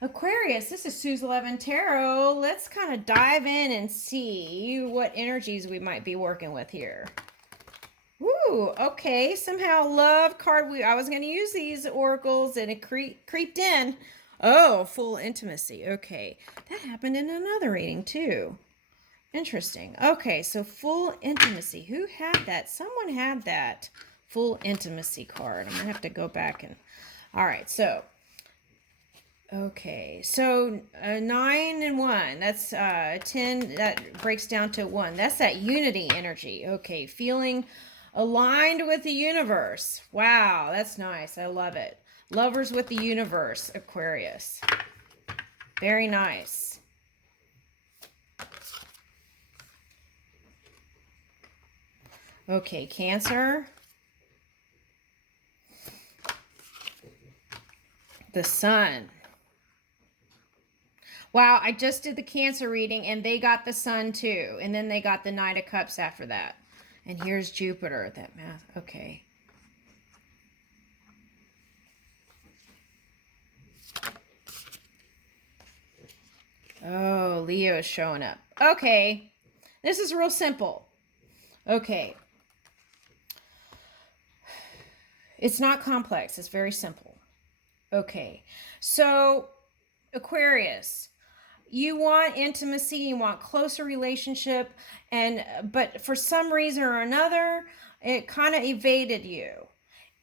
Aquarius, this is Sue's 11 Tarot. Let's kind of dive in and see what energies we might be working with here. Woo, okay. Somehow love card. I was going to use these oracles and it creeped in. Oh, full intimacy. Okay. That happened in another reading too. Interesting. Okay, so full intimacy. Who had that? Someone had that full intimacy card. I'm going to have to go back and... All right, so... Okay, so 9 and 1, that's 10, that breaks down to 1. That's that unity energy. Okay, feeling aligned with the universe. Wow, that's nice. I love it. Lovers with the universe, Aquarius. Very nice. Okay, Cancer. The Sun. Wow, I just did the Cancer reading and they got the Sun too. And then they got the Knight of Cups after that. And here's Jupiter, that math. Okay. Oh, Leo's showing up. Okay. This is real simple. Okay. It's not complex. It's very simple. Okay. So, Aquarius, you want intimacy, you want closer relationship, but for some reason or another, it kind of evaded you.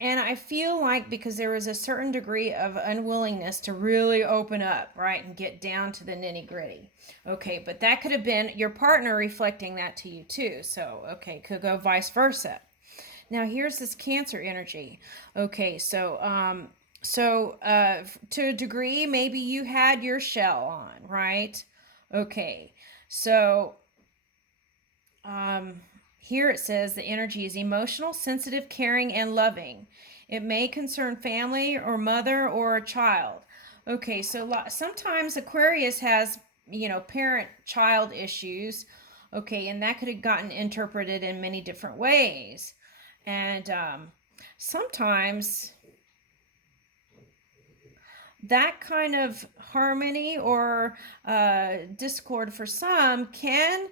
And I feel like because there was a certain degree of unwillingness to really open up, right, and get down to the nitty gritty. Okay, but that could have been your partner reflecting that to you too. So, okay, could go vice versa. Now, here's this Cancer energy. Okay, so to a degree, maybe you had your shell on, right? Okay, so here it says the energy is emotional, sensitive, caring, and loving. It may concern family or mother or a child. Okay, so sometimes Aquarius has, parent-child issues. Okay, and that could have gotten interpreted in many different ways. And sometimes that kind of harmony or discord for some can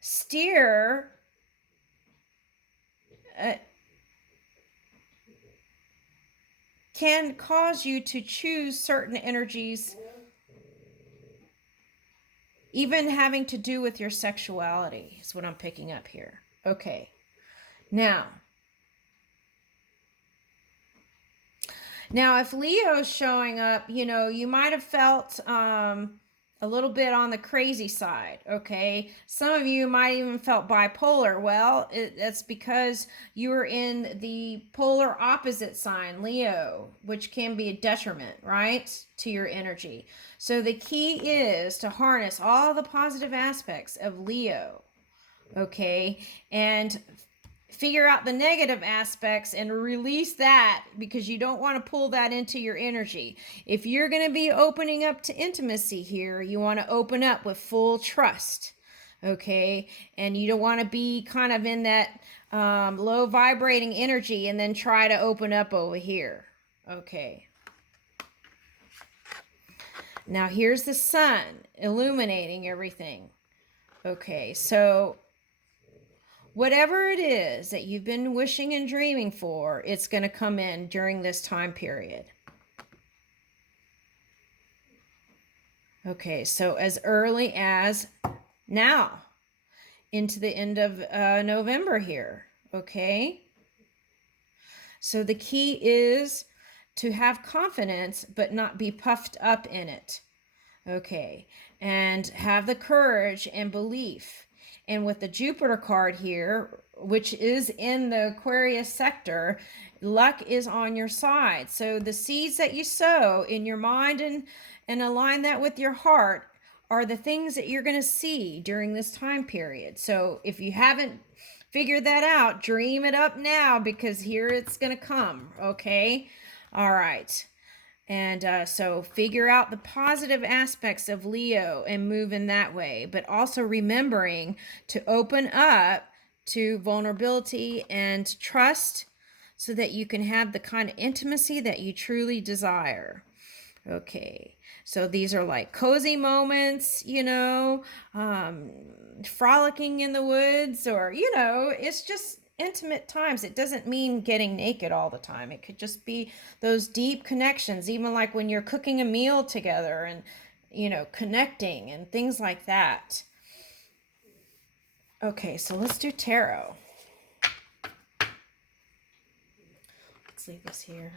steer can cause you to choose certain energies, even having to do with your sexuality is what I'm picking up here. Okay, now if Leo's showing up, you might have felt a little bit on the crazy side, okay? Some of you might even felt bipolar. Well, that's because you were in the polar opposite sign, Leo, which can be a detriment, right, to your energy. So the key is to harness all the positive aspects of Leo, okay? And figure out the negative aspects and release that, because you don't want to pull that into your energy. If you're going to be opening up to intimacy here, you want to open up with full trust, okay? And you don't want to be kind of in that low vibrating energy and then try to open up over here, okay? Now here's the sun illuminating everything. Okay, so whatever it is that you've been wishing and dreaming for, it's going to come in during this time period. Okay, so as early as now, into the end of November here, okay? So the key is to have confidence, but not be puffed up in it, okay? And have the courage and belief. And with the Jupiter card here, which is in the Aquarius sector, luck is on your side. So the seeds that you sow in your mind and align that with your heart are the things that you're going to see during this time period. So if you haven't figured that out, dream it up now, because here it's going to come, okay? All right. And so figure out the positive aspects of Leo and move in that way, but also remembering to open up to vulnerability and trust so that you can have the kind of intimacy that you truly desire. Okay, so these are like cozy moments, you know, frolicking in the woods, or, you know, it's just intimate times. It doesn't mean getting naked all the time. It could just be those deep connections, even like when you're cooking a meal together and, you know, connecting and things like that. Okay, so let's do tarot. Let's leave this here.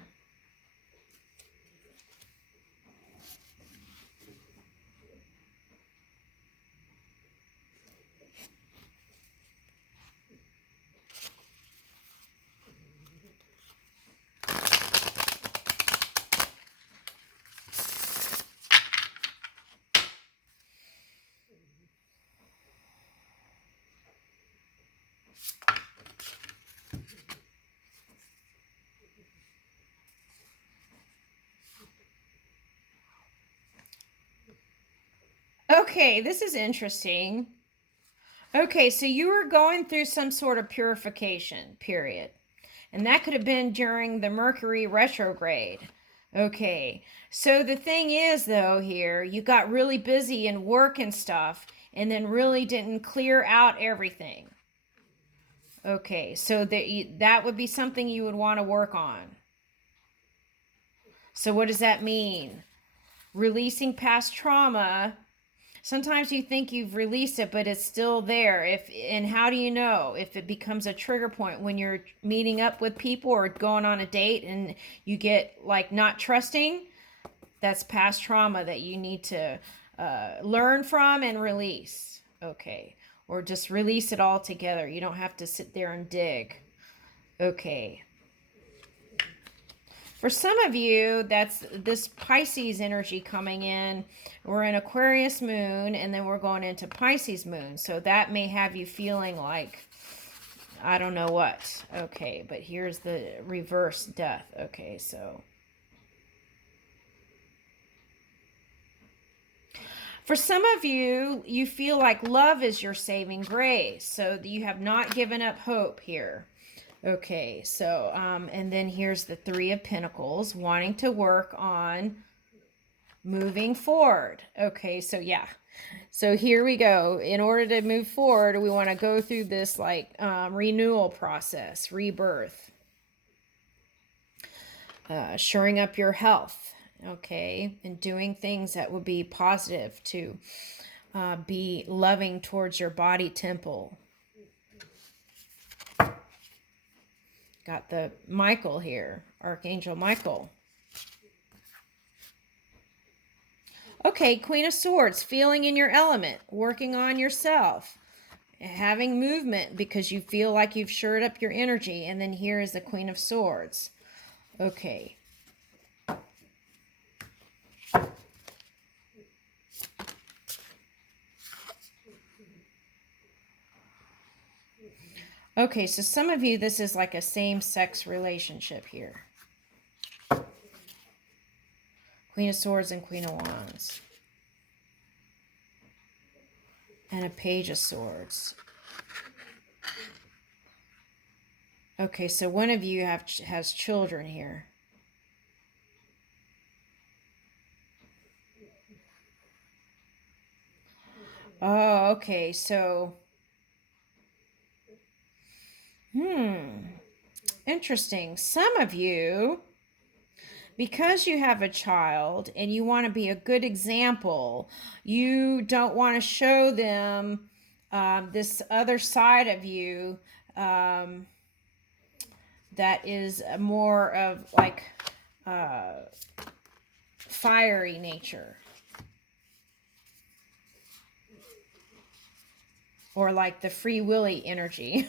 Okay, this is interesting. Okay, so you were going through some sort of purification period, and that could have been during the Mercury retrograde. Okay, so the thing is, though, here, you got really busy in work and stuff, and then really didn't clear out everything. Okay, so that would be something you would want to work on. So, what does that mean? Releasing past trauma. Sometimes you think you've released it, but it's still there. And how do you know if it becomes a trigger point when you're meeting up with people or going on a date and you get like not trusting? That's past trauma that you need to learn from and release. Okay, or just release it all together. You don't have to sit there and dig. Okay. For some of you, that's this Pisces energy coming in. We're in Aquarius moon, and then we're going into Pisces moon. So that may have you feeling like, I don't know what. Okay, but here's the reverse death. Okay, so for some of you, you feel like love is your saving grace. So you have not given up hope here. Okay, so, and then here's the Three of Pentacles, wanting to work on moving forward. Okay, so yeah. So here we go. In order to move forward, we want to go through this like renewal process, rebirth, shoring up your health, okay, and doing things that would be positive to be loving towards your body temple. Got the Michael here, Archangel Michael. Okay, Queen of Swords, feeling in your element, working on yourself, having movement because you feel like you've shored up your energy. And then here is the Queen of Swords. Okay. Okay, so some of you, this is like a same-sex relationship here. Queen of Swords and Queen of Wands. And a Page of Swords. Okay, so one of you has children here. Oh, okay, so... Interesting. Some of you, because you have a child and you want to be a good example, you don't want to show them this other side of you that is more of like fiery nature. Or like the Free Willy energy.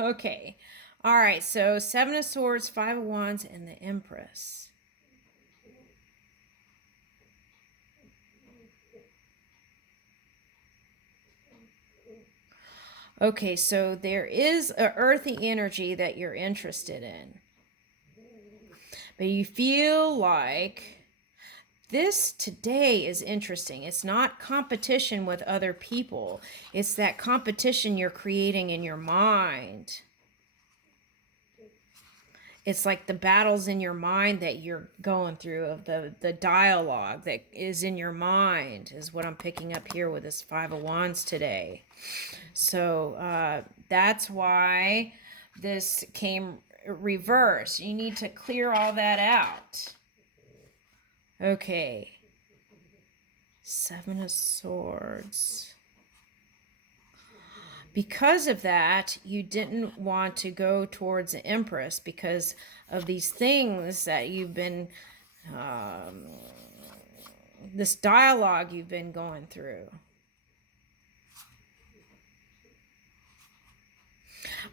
Okay. All right. So Seven of Swords, Five of Wands, and the Empress. Okay. So there is an earthy energy that you're interested in. But you feel like this today is interesting. It's not competition with other people. It's that competition you're creating in your mind. It's like the battles in your mind that you're going through, of the dialogue that is in your mind, is what I'm picking up here with this Five of Wands today. So that's why this came reverse. You need to clear all that out. Okay. Seven of Swords. Because of that, you didn't want to go towards the Empress because of these things that you've been, this dialogue you've been going through.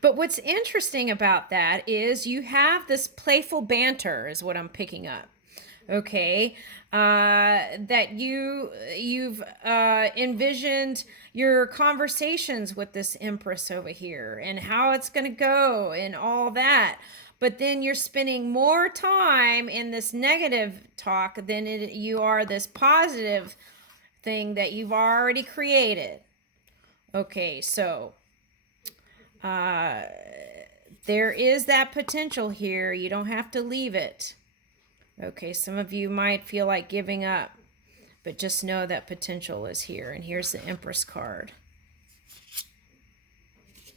But what's interesting about that is you have this playful banter, is what I'm picking up. Okay, that you've envisioned your conversations with this Empress over here and how it's going to go and all that. But then you're spending more time in this negative talk than you are this positive thing that you've already created. Okay, so there is that potential here. You don't have to leave it. Okay, some of you might feel like giving up, but just know that potential is here. And here's the Empress card.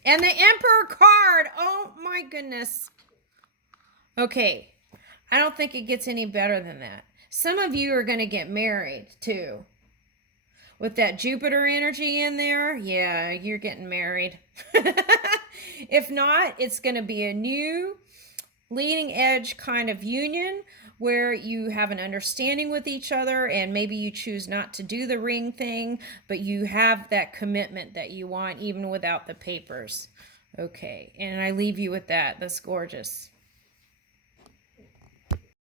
And the Emperor card! Oh my goodness. Okay, I don't think it gets any better than that. Some of you are going to get married too. With that Jupiter energy in there, yeah, you're getting married. If not, it's going to be a new leading edge kind of union where you have an understanding with each other, and maybe you choose not to do the ring thing, but you have that commitment that you want even without the papers. Okay, and I leave you with that. That's gorgeous.